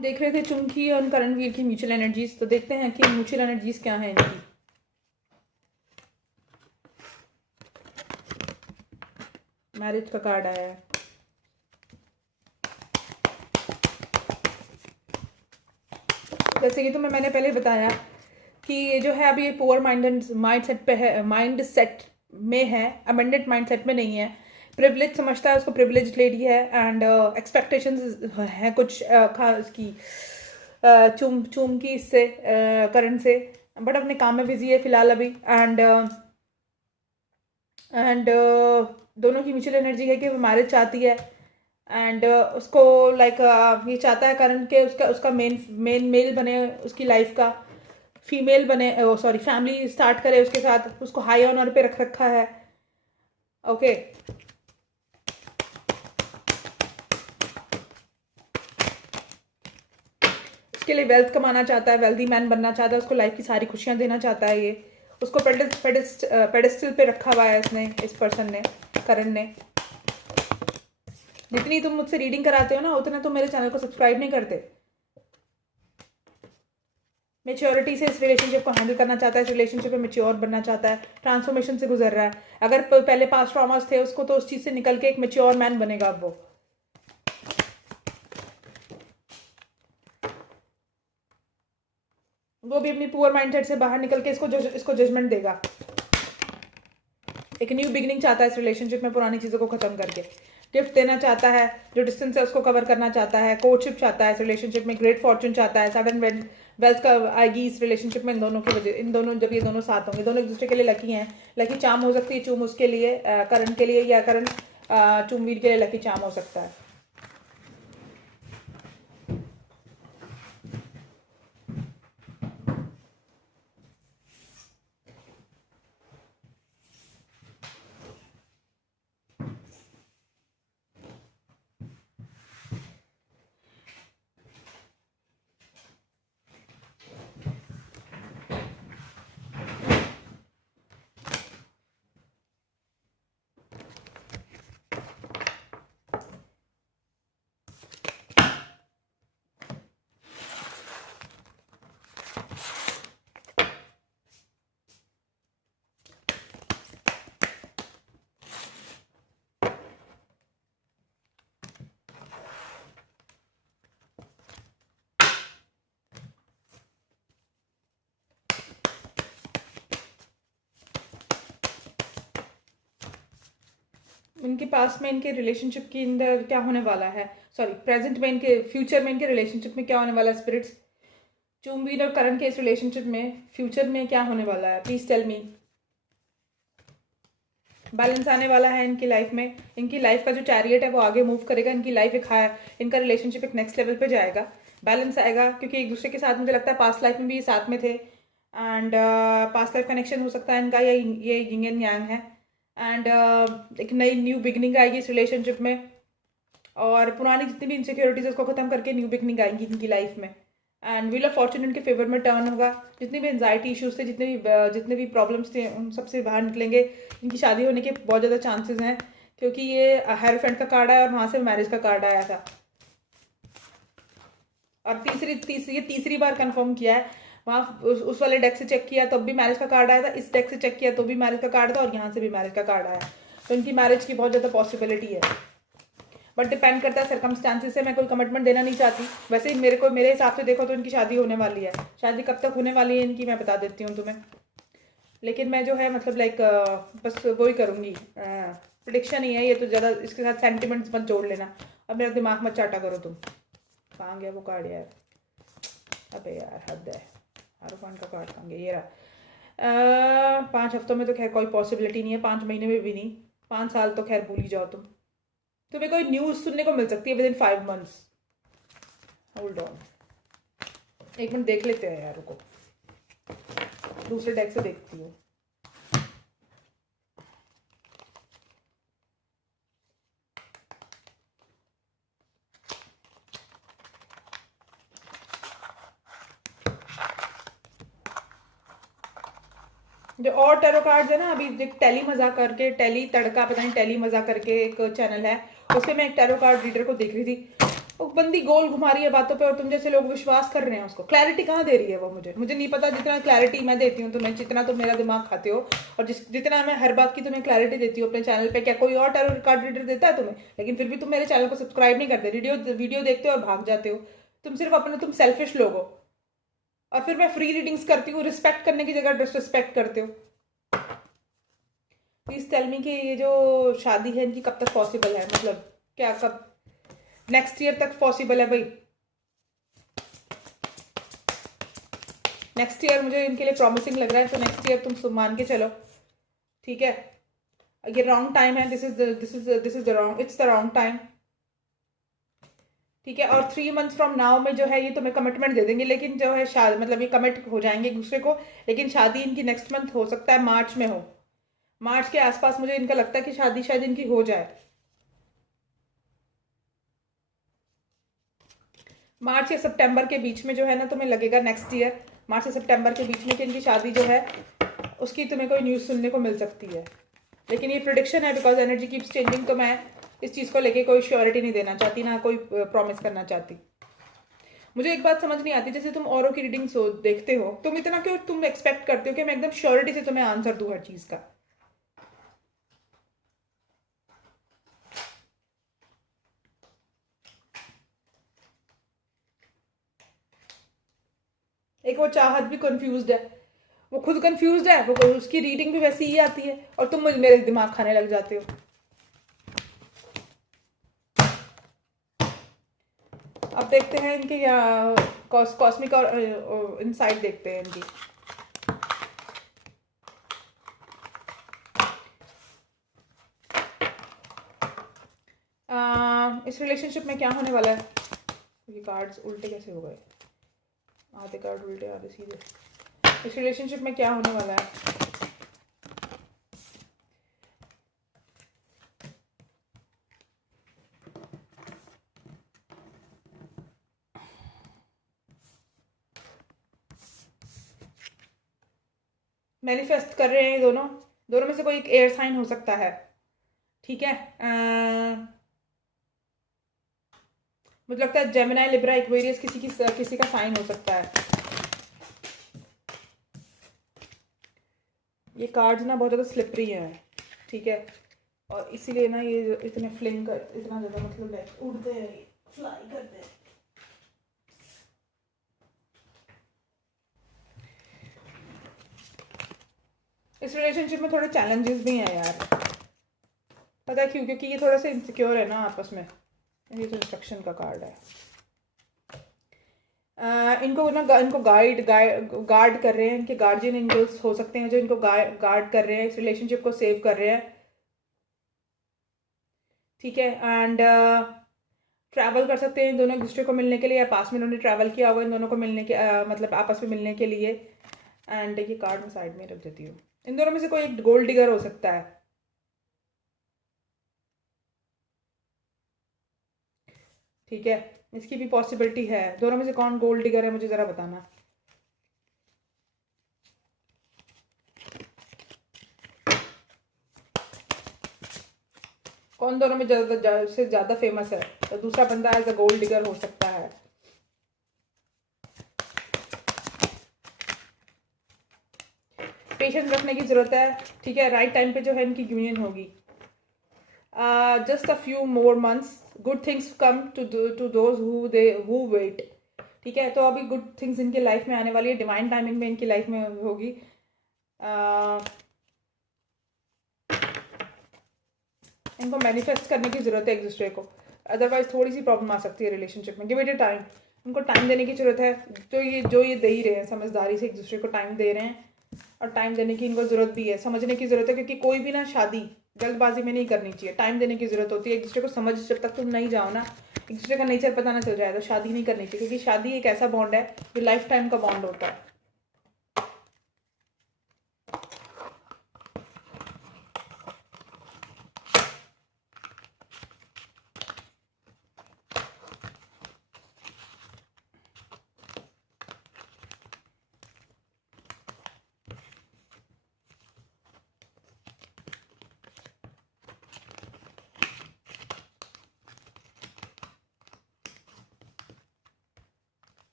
देख रहे थे चुमकी और करणवीर की म्यूचुअल एनर्जीज, तो देखते हैं कि म्यूचुअल एनर्जीज क्या है इनकी। मैरिज का कार्ड आया है। जैसे कि मैंने पहले बताया कि ये जो है अभी ये पुअर माइंड सेट पे है, माइंड सेट में है, अमेंडेड माइंड सेट में नहीं है। प्रिविलेज समझता है उसको, प्रिविलेज लेडी है, एंड एक्सपेक्टेशंस है कुछ खास की चूम की इससे करण से, बट अपने काम में बिजी है फिलहाल अभी। एंड दोनों की म्यूचुअल एनर्जी है कि वो मैरिज चाहती है, एंड उसको लाइक ये चाहता है करण के उसका उसका मेन मेल बने उसकी लाइफ का, फीमेल बने, सॉरी फैमिली स्टार्ट करे उसके साथ, उसको हाई ऑनर पे रख रखा है। ओके उसके लिए वेल्थ कमाना चाहता है, वेल्दी मैन बनना चाहता है, उसको लाइफ की सारी खुशियां देना चाहता है। ये उसको पेडिस्टल पे रखा हुआ है इसने, इस पर्सन ने, करण ने। जितनी तुम मुझसे रीडिंग कराते हो ना, उतना तुम मेरे चैनल को सब्सक्राइब नहीं करते। मेच्योरिटी से इस रिलेशनशिप को हैंडल करना चाहता है, इस रिलेशनशिप में मेच्योर बनना चाहता है, ट्रांसफॉर्मेशन से गुजर रहा है। अगर पहले पास्ट ट्रॉमास थे उसको, तो उस चीज से निकल के एक मेच्योर मैन बनेगा अब वो भी अपनी पुअर माइंडसेट से बाहर निकल के इसको जजमेंट देगा। एक न्यू बिगिनिंग चाहता है इस रिलेशनशिप में, पुरानी चीज़ों को खत्म करके। गिफ्ट देना चाहता है, जो डिस्टेंस है उसको कवर करना चाहता है, कोर्टशिप चाहता है इस रिलेशनशिप में, ग्रेट फॉर्चून चाहता है, सडन वेल्थ का आएगी इस रिलेशनशिप में इन दोनों की वजह, इन दोनों जब ये दोनों साथ होंगे, दोनों एक दूसरे के लिए लकी हैं। लकी चाम हो सकती है चूम उसके लिए, करण के लिए, या करण चूमवीर के लिए लकी चाम हो सकता है। इनके पास में इनके रिलेशनशिप के अंदर क्या होने वाला है, सॉरी प्रेजेंट में इनके, फ्यूचर में इनके रिलेशनशिप में क्या होने वाला है स्पिरिट्स, चूमवीर और करण के इस रिलेशनशिप में फ्यूचर में क्या होने वाला है, प्लीज टेल मी। बैलेंस आने वाला है इनकी लाइफ में, इनकी लाइफ का जो चैरियट है वो आगे मूव करेगा, इनकी लाइफ एक हायर, इनका रिलेशनशिप एक नेक्स्ट लेवल पे जाएगा, बैलेंस आएगा, क्योंकि एक दूसरे के साथ मुझे लगता है पास्ट लाइफ में भी ये साथ में थे, एंड पास्ट लाइफ कनेक्शन हो सकता है इनका, ये यिंग एंड यांग है, एंड एक नई न्यू बिगनिंग आएगी इस रिलेशनशिप में, और पुरानी जितनी भी इनसिक्योरिटीज उसको खत्म करके न्यू बिगनिंग आएंगी इनकी लाइफ में, एंड व्हील ऑफ फॉर्चून इनके फेवर में टर्न होगा। जितनी भी एंजाइटी इश्यूज थे, जितने भी प्रॉब्लम्स थे, उन सबसे बाहर निकलेंगे। इनकी शादी होने के बहुत ज़्यादा चांसेस हैं, क्योंकि ये हेरोफेंट का कार्ड आया और वहाँ से मैरिज का कार्ड आया था, और ये तीसरी बार कंफर्म किया है। वहाँ उस वाले डेक से चेक किया तब भी मैरिज का कार्ड आया था, इस डेक से चेक किया तो भी मैरिज का कार्ड था, और यहाँ से भी मैरिज का कार्ड आया। तो इनकी मैरिज की बहुत ज़्यादा पॉसिबिलिटी है, बट डिपेंड करता है सर्कमस्टांसिस से। मैं कोई कमिटमेंट देना नहीं चाहती। वैसे ही मेरे हिसाब से देखो तो इनकी शादी होने वाली है। शादी कब तक होने वाली है इनकी मैं बता देती हूँ तुम्हें, लेकिन मैं जो है मतलब लाइक बस वही करूँगी, प्रिडिक्शन ही है ये, तो ज़्यादा इसके साथ सेंटिमेंट्स मत जोड़ लेना। अब मेरा दिमाग मत चाटा करो तुम। कहाँ गया वो कार्ड यार, अबे यार हद है, हारूखान का कार्ड कहाँ गया, ये रहा। 5 हफ्तों में तो खैर कोई पॉसिबिलिटी नहीं है, 5 महीने में भी नहीं, 5 साल तो खैर भूल ही जाओ तुम। तुम्हें कोई न्यूज़ सुनने को मिल सकती है with in 5 months. Hold on, एक मिनट देख लेते हैं यार, रुको दूसरे डेक से देखती हूँ। जो और टेरो कार्ड्स है ना, अभी टेली मजा करके, टेली तड़का पता नहीं टेली मजा करके एक चैनल है, उसमें मैं एक टेरो कार्ड रीडर को देख रही थी। वो बंदी गोल घुमा रही है बातों पे और तुम जैसे लोग विश्वास कर रहे हैं उसको। क्लैरिटी कहाँ दे रही है वो? मुझे नहीं पता। जितना क्लैरिटी मैं देती हूँ तुम्हें, जितना तुम मेरा दिमाग खाते हो, और जितना मैं हर बात की तुम्हें क्लैरिटी देती हूँ अपने चैनल पे, क्या कोई और टैरो कार्ड रीडर देता है तुम्हें? लेकिन फिर भी तुम मेरे चैनल को सब्सक्राइब नहीं करते, वीडियो देखते हो और भाग जाते हो। तुम सेल्फिश लोग हो। और फिर मैं फ्री रीडिंग्स करती हूँ, रिस्पेक्ट करने की जगह डिसरिस्पेक्ट करते हो। प्लीज टेल मी कि ये जो शादी है इनकी कब तक पॉसिबल है? मतलब क्या कब? नेक्स्ट ईयर तक पॉसिबल है भाई? नेक्स्ट ईयर मुझे इनके लिए प्रॉमिसिंग लग रहा है, तो नेक्स्ट ईयर तुम मान के चलो, ठीक है? ये रॉन्ग टाइम है। This is the wrong, it's the wrong time, ठीक है? और 3 मंथ्स फ्रॉम नाउ में जो है ये तुम्हें कमिटमेंट दे देंगे, लेकिन जो है शादी मतलब ये कमिट हो जाएंगे एक दूसरे को, लेकिन शादी इनकी नेक्स्ट मंथ हो सकता है, मार्च में हो। मार्च के आसपास मुझे इनका लगता है कि शादी शायद इनकी हो जाए। मार्च या सितंबर के बीच में जो है ना तुम्हें लगेगा नेक्स्ट ईयर, मार्च से सितंबर के बीच में कि इनकी शादी जो है उसकी तुम्हें कोई न्यूज़ सुनने को मिल सकती है। लेकिन ये प्रिडिक्शन है, बिकॉज एनर्जी कीप्स चेंजिंग, तो मैं इस चीज़ को लेके कोई श्योरिटी नहीं देना चाहती, ना कोई प्रॉमिस करना चाहती। मुझे एक बात समझ नहीं आती, जैसे तुम औरों की रीडिंग्स देखते हो, तुम इतना क्यों तुम एक्सपेक्ट करते हो कि मैं एकदम श्योरिटी से तुम्हें आंसर दूँ हर चीज़ का? एक वो चाहत भी कंफ्यूज्ड है, वो खुद कंफ्यूज्ड है, वो उसकी रीडिंग भी वैसी ही आती है, और तुम मेरे दिमाग खाने लग जाते हो। अब देखते हैं इनके कॉस्मिक और इनसाइट देखते हैं इनकी। इस रिलेशनशिप में क्या होने वाला है? ये कार्ड्स उल्टे कैसे हो गए? आधे कार्ड उल्टे आधे सीधे। इस रिलेशनशिप में क्या होने वाला है? मैनिफेस्ट कर रहे हैं दोनों, दोनों में से कोई एक एयर साइन हो सकता है, ठीक है? मुझे लगता है जेमिनी, लिब्रा, एक्वेरियस किसी का साइन हो सकता है। ये कार्ड्स ना बहुत ज़्यादा स्लिपरी हैं, ठीक है? और इसीलिए ना ये इतने फ्लिंग कर, इतना ज़्यादा मतलब है, उड़ते हैं, फ्लाई करते हैं। इस रिलेशनशिप में थोड़े चैलेंजेस भी हैं यार, पता है क्यों? क्योंकि ये थोड़ा सा इनसिक्योर है ना आपस में। ये तो इंस्ट्रक्शन का कार्ड है। इनको ना इनको गार्ड कर रहे हैं, इनके गार्जियन एंजल्स हो सकते हैं जो इनको गार्ड कर रहे हैं, इस रिलेशनशिप को सेव कर रहे हैं, ठीक है? एंड ट्रैवल कर सकते हैं इन दोनों एक दूसरे को मिलने के लिए, या पास में इन्होंने ट्रैवल किया होगा इन दोनों को मिलने के मतलब आपस में मिलने के लिए। एंड ये कार्ड मैं साइड में रख देती हूँ। इन दोनों में से कोई एक गोल्ड डिगर हो सकता है, ठीक है? इसकी भी पॉसिबिलिटी है। दोनों में से कौन गोल्ड डिगर है मुझे ज़रा बताना। कौन दोनों में ज़्यादा फेमस है? तो दूसरा बंदा एज अ गोल्ड डिगर हो सकता है। पेशेंस रखने की ज़रूरत है, ठीक है? राइट टाइम पे जो है इनकी यूनियन होगी। Just a few more months, good things come to those who wait, ठीक है? तो अभी गुड थिंग्स इनकी लाइफ में आने वाली है, डिवाइन टाइमिंग में इनकी लाइफ में होगी। इनको मैनिफेस्ट करने की ज़रूरत है एक दूसरे को, अदरवाइज थोड़ी सी प्रॉब्लम आ सकती है रिलेशनशिप में। गिव इट अ टाइम, उनको टाइम देने की ज़रूरत है। जो ये दे ही रहे हैं, समझदारी से एक दूसरे को टाइम दे रहे हैं, और टाइम देने की इनको ज़रूरत भी है, समझने की ज़रूरत है, क्योंकि कोई भी ना शादी जल्दबाजी में नहीं करनी चाहिए। टाइम देने की ज़रूरत होती है एक दूसरे को, समझ जब तक तुम नहीं जाओ ना, एक दूसरे का नेचर पता ना चल जाए, तो शादी नहीं करनी चाहिए, क्योंकि शादी एक ऐसा बॉन्ड है जो लाइफ टाइम का बॉन्ड होता है।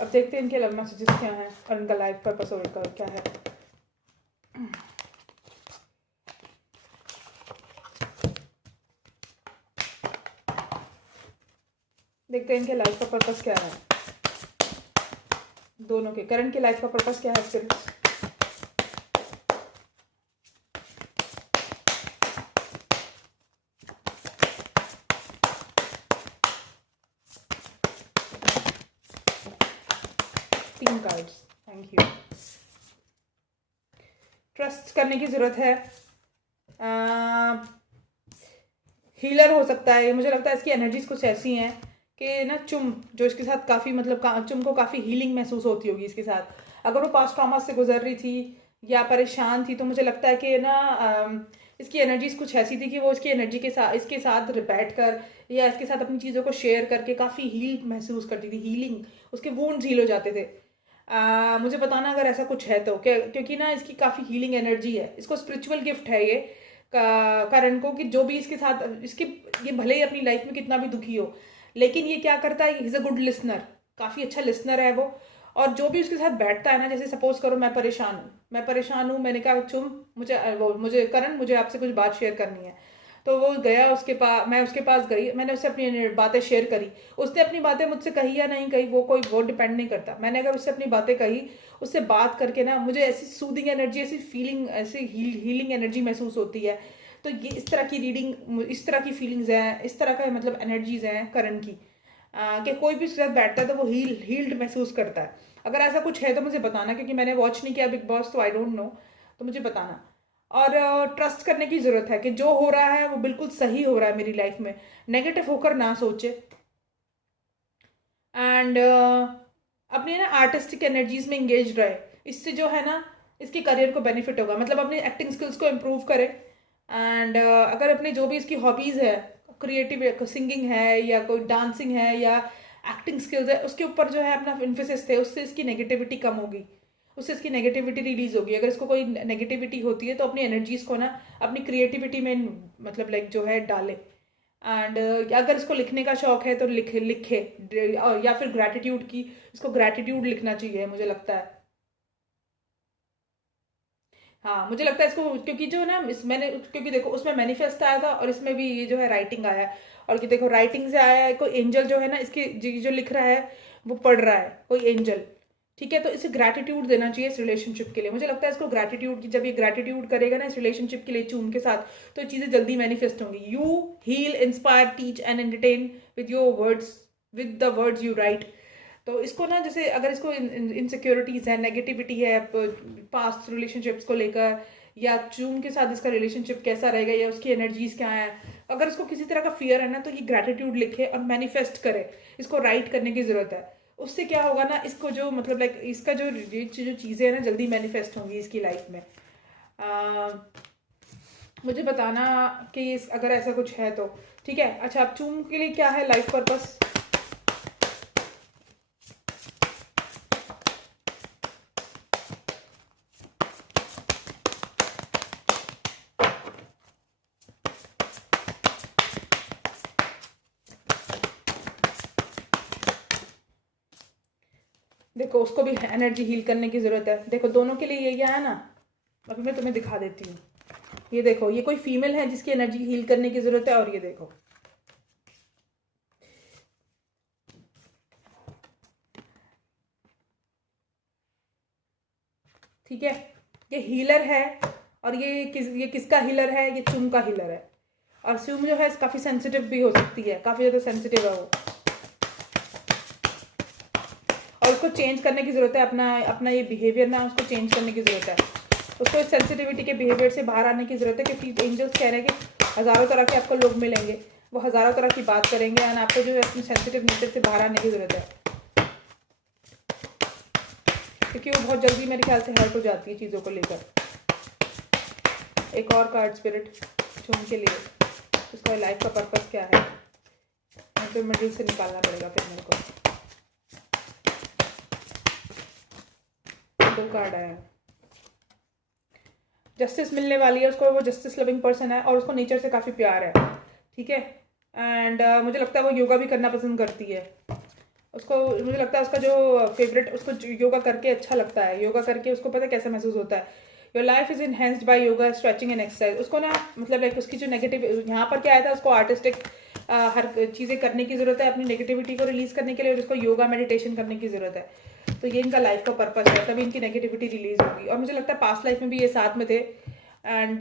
अब देखते हैं इनके लव मैसेजेस क्या हैं और इनका लाइफ पर्पस और क्या है। देखते हैं इनके लाइफ का पर्पस क्या है, दोनों के करंट की लाइफ का पर्पस क्या है स्पिरिट्स। तीन कार्ड्स, थैंक यू। ट्रस्ट करने की ज़रूरत है। हीलर हो सकता है, मुझे लगता है इसकी एनर्जीज कुछ ऐसी हैं कि ना चुम जो इसके साथ काफ़ी मतलब चुम को काफ़ी हीलिंग महसूस होती होगी इसके साथ। अगर वो पास्ट ट्रॉमा से गुजर रही थी या परेशान थी तो मुझे लगता है कि ना इसकी एनर्जीज कुछ ऐसी थी कि वो इसकी एनर्जी के साथ इसके साथ बैठ कर या इसके साथ अपनी चीज़ों को शेयर करके काफ़ी हील महसूस करती थी, हीलिंग, उसके वुंड्स हील हो जाते थे। मुझे बताना अगर ऐसा कुछ है तो क्योंकि ना इसकी काफ़ी हीलिंग एनर्जी है। इसको स्पिरिचुअल गिफ्ट है ये करण को कि जो भी इसके साथ इसके ये भले ही अपनी लाइफ में कितना भी दुखी हो लेकिन ये क्या करता है, इज़ अ गुड लिसनर, काफ़ी अच्छा लिसनर है वो। और जो भी उसके साथ बैठता है ना, जैसे सपोज करो मैं परेशान हूँ, मैंने कहा चुम मुझे करण मुझे आपसे कुछ बात शेयर करनी है, तो वो गया उसके पास, मैं उसके पास गई, मैंने उससे अपनी बातें शेयर करी। उसने अपनी बातें मुझसे कही या नहीं कही वो डिपेंड नहीं करता। मैंने अगर उससे अपनी बातें कही, उससे बात करके ना मुझे ऐसी सूदिंग एनर्जी, ऐसी फीलिंग, ऐसी हीलिंग एनर्जी महसूस होती है। तो ये इस तरह की रीडिंग, इस तरह की फीलिंग्स हैं, इस तरह का मतलब एनर्जीज हैं करण की कि कोई भी उसके साथ बैठता है तो वो हील्ड महसूस करता है। अगर ऐसा कुछ है तो मुझे बताना, क्योंकि मैंने वॉच नहीं किया बिग बॉस तो आई डोंट नो, तो मुझे बताना। और ट्रस्ट करने की ज़रूरत है कि जो हो रहा है वो बिल्कुल सही हो रहा है मेरी लाइफ में, नेगेटिव होकर ना सोचे। एंड अपनी ना आर्टिस्टिक एनर्जीज में इंगेज रहे, इससे जो है ना इसके करियर को बेनिफिट होगा, मतलब अपनी एक्टिंग स्किल्स को इम्प्रूव करे। एंड अगर अपनी जो भी इसकी हॉबीज़ है, क्रिएटिव सिंगिंग है या कोई डांसिंग है या एक्टिंग स्किल्स है, उसके ऊपर जो है अपना इन्फोसिस थे, उससे इसकी नेगेटिविटी कम होगी, उससे इसकी नेगेटिविटी रिलीज होगी। अगर इसको कोई नेगेटिविटी होती है तो अपनी एनर्जीज को ना अपनी क्रिएटिविटी में मतलब लाइक जो है डाले। एंड अगर इसको लिखने का शौक है तो लिखे या फिर ग्रैटिट्यूड की, इसको ग्रैटिट्यूड लिखना चाहिए मुझे लगता है। हाँ मुझे लगता है इसको, क्योंकि जो ना मैंने क्योंकि देखो उसमें मैनिफेस्ट आया था और इसमें भी ये जो है राइटिंग आया है, और कि देखो राइटिंग से आया है, कोई एंजल जो है ना इसके जो लिख रहा है वो पढ़ रहा है, कोई एंजल, ठीक है। तो इसे ग्रैटिट्यूड देना चाहिए इस रिलेशनशिप के लिए। मुझे लगता है इसको ग्रैटिट्यूड, जब ये ग्रैटिट्यूड करेगा ना इस रिलेशनशिप के लिए चून के साथ, तो चीज़ें जल्दी मैनिफेस्ट होंगी। You heal, inspire, teach and entertain with your words, with the words you write. तो इसको ना जैसे अगर इसको इनसिक्योरिटीज़ है, नेगेटिविटी है पास्ट रिलेशनशिप्स को लेकर, या चून के साथ इसका रिलेशनशिप कैसा रहेगा या उसकी एनर्जीज क्या है, अगर इसको किसी तरह का फियर है ना तो ये ग्रैटिट्यूड लिखे और मैनिफेस्ट करे। इसको राइट करने की ज़रूरत है। उससे क्या होगा ना, इसको जो मतलब लाइक इसका जो चीज़ें हैं ना जल्दी मैनिफेस्ट होंगी इसकी लाइफ में। मुझे बताना कि अगर ऐसा कुछ है तो ठीक है। अच्छा, अब चूम के लिए क्या है लाइफ पर्पस? देखो उसको भी एनर्जी हील करने की ज़रूरत है। देखो दोनों के लिए ये क्या है ना, अभी मैं तुम्हें दिखा देती हूँ। ये देखो, ये कोई फीमेल है जिसकी एनर्जी हील करने की ज़रूरत है, और ये देखो ठीक है, ये हीलर है। और ये किसका हीलर है? ये चुम का हीलर है। और चुम जो है काफ़ी सेंसिटिव भी हो सकती है, काफ़ी ज़्यादा सेंसिटिव है वो, और उसको चेंज करने की ज़रूरत है। अपना ये बिहेवियर ना उसको चेंज करने की ज़रूरत है। उसको इस सेंसिटिविटी के बिहेवियर से बाहर आने की ज़रूरत है, क्योंकि एंजल्स कह रहे हैं कि हज़ारों तरह के आपको लोग मिलेंगे, वो हज़ारों तरह की बात करेंगे, और आपको जो है अपनी सेंसिटिव नेचर से बाहर आने की ज़रूरत है, क्योंकि वो बहुत जल्दी मेरे ख्याल से हर्ट हो जाती है चीज़ों को लेकर। एक और कार्ड स्पिरिट चुन के लिए, उसका लाइफ का पर्पस क्या है? तो मिडिल से निकालना पड़ेगा फिर मेरे को। दो कार्ड आया, जस्टिस मिलने वाली है उसको, वो जस्टिस लविंग पर्सन है और उसको नेचर से काफ़ी प्यार है, ठीक है। एंड मुझे लगता है वो योगा भी करना पसंद करती है, उसको मुझे लगता है उसका जो फेवरेट, उसको योगा करके अच्छा लगता है, योगा करके उसको पता है कैसा महसूस होता है। Your life is enhanced by yoga, stretching and exercise. उसको ना मतलब लाइक उसकी जो नेगेटिव यहाँ पर क्या आया था, उसको आर्टिस्टिक हर चीज़ें करने की ज़रूरत है अपनी नेगेटिविटी को रिलीज़ करने के लिए, और उसको योगा मेडिटेशन करने की ज़रूरत है। तो ये इनका लाइफ का पर्पस है, तभी इनकी नेगेटिविटी रिलीज होगी। और मुझे लगता है पास्ट लाइफ में भी ये साथ में थे, एंड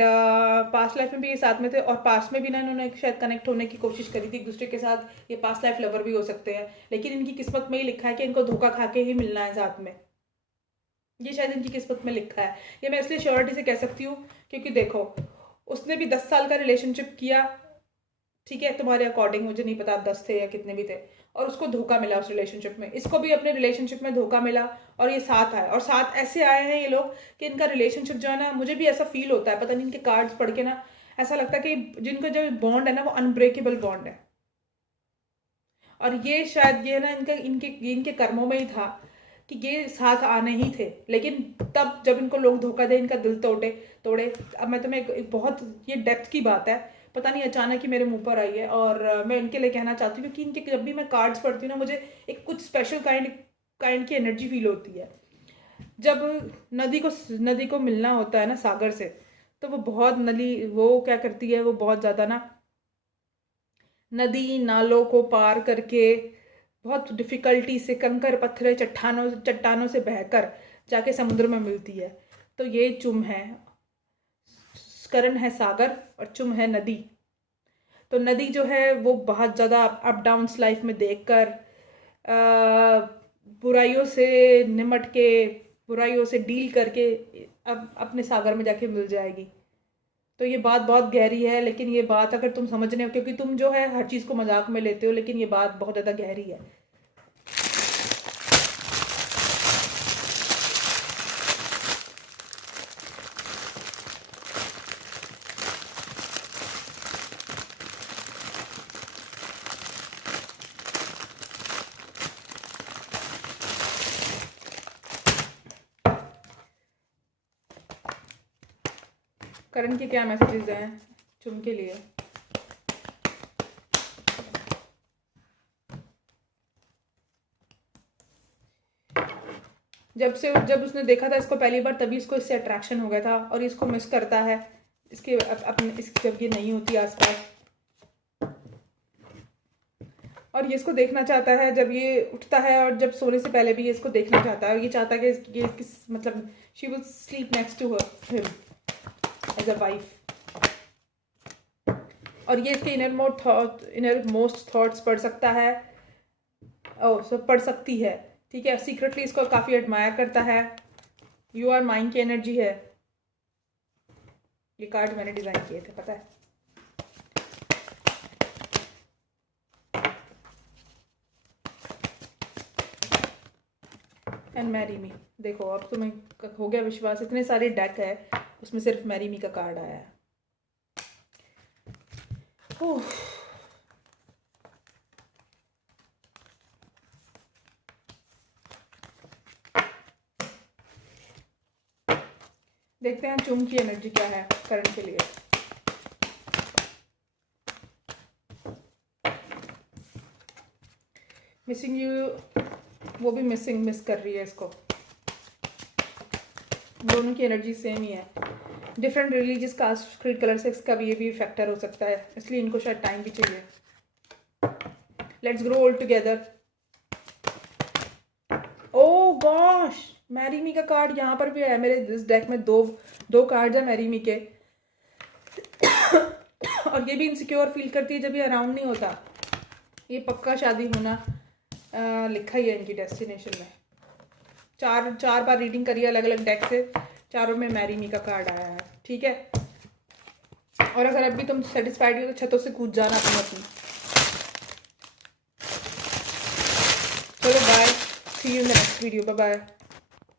पास्ट लाइफ में भी ये साथ में थे, और पास्ट में भी ना इन्होंने शायद कनेक्ट होने की कोशिश करी थी एक दूसरे के साथ। ये पास्ट लाइफ लवर भी हो सकते हैं, लेकिन इनकी किस्मत में ही लिखा है कि इनको धोखा खा के ही मिलना है साथ में। ये शायद इनकी किस्मत में लिखा है। ये मैं इसलिए श्योरिटी से कह सकती हूँ क्योंकि देखो, उसने भी 10 साल का रिलेशनशिप किया, ठीक है, तुम्हारे अकॉर्डिंग, मुझे नहीं पता आप 10 थे या कितने भी थे, और उसको धोखा मिला उस रिलेशनशिप में। इसको भी अपने रिलेशनशिप में धोखा मिला, और ये साथ आए, और साथ ऐसे आए हैं ये लोग कि इनका रिलेशनशिप जो है ना, मुझे भी ऐसा फील होता है, पता नहीं इनके कार्ड्स पढ़ के ना ऐसा लगता है कि जिनका जो बॉन्ड है ना वो अनब्रेकेबल बॉन्ड है। और ये शायद ये ना इनके कर्मों में ही था कि ये साथ आने ही थे, लेकिन तब जब इनको लोग धोखा दे, इनका दिल तोड़े। अब मैं तुम्हें एक बहुत ये डेप्थ की बात है, पता नहीं अचानक ही मेरे मुंह पर आई है, और मैं इनके लिए कहना चाहती हूँ कि इनके जब भी मैं कार्ड्स पढ़ती हूँ ना, मुझे एक कुछ स्पेशल काइंड की एनर्जी फील होती है। जब नदी को मिलना होता है ना सागर से, तो वो बहुत वो क्या करती है, वो बहुत ज़्यादा ना नदी नालों को पार करके बहुत डिफ़िकल्टी से कंकर पत्थरे चट्टानों से बहकर जाके समुद्र में मिलती है। तो ये चुम है, करण है सागर और चुम है नदी। तो नदी जो है वो बहुत ज़्यादा अप डाउन्स लाइफ में देखकर बुराइयों से निमट के, बुराइयों से डील करके अब अपने सागर में जाके मिल जाएगी। तो ये बात बहुत गहरी है, लेकिन ये बात अगर तुम समझने हो, क्योंकि तुम जो है हर चीज़ को मजाक में लेते हो, लेकिन ये बात बहुत ज़्यादा गहरी है। करण के क्या मैसेजेस हैं चुम के लिए? जब उसने देखा था इसको पहली बार, तभी इसको इससे अट्रैक्शन हो गया था, और इसको मिस करता है इसके अपने जब ये नहीं होती आसपास, और ये इसको देखना चाहता है जब ये उठता है, और जब सोने से पहले भी ये इसको देखना चाहता है, और ये चाहता है कि ये मतलब she will sleep next to him as a wife. और ये इसके इनर मोस्ट थॉट्स पढ़ सकता है, पढ़ सकती है, ठीक है। सीक्रेटली इसको काफ़ी एडमायर करता है। यू आर माइंड की एनर्जी है। ये कार्ड मैंने डिज़ाइन किए थे, पता है। एंड मैरी मी, देखो अब तुम्हें हो गया विश्वास, इतने सारे डेक है उसमें सिर्फ मैरी मी का कार्ड आया है। देखते हैं चुम की एनर्जी क्या है करण के लिए। मिसिंग यू, वो भी मिस कर रही है इसको। दोनों की एनर्जी सेम ही है। Different religious caste creed colour sex का भी ये भी फैक्टर हो सकता है, इसलिए इनको शायद टाइम भी चाहिए। Let's grow old together. Oh gosh, marry me का कार्ड यहाँ पर भी है। मेरे इस डेक में दो कार्ड है मैरी मी के। और ये भी इनसिक्योर फील करती है जब ये अराउंड नहीं होता। ये पक्का शादी होना लिखा ही है इनकी डेस्टिनेशन में। चार बार रीडिंग करी है अलग अलग डेक से, चारों में मैरी मी का कार्ड आया है, ठीक है। और अगर अभी तुम सेटिस्फाइड हो तो छतों से कूद जाना अपनी। चलो bye, see you in the next video, bye bye.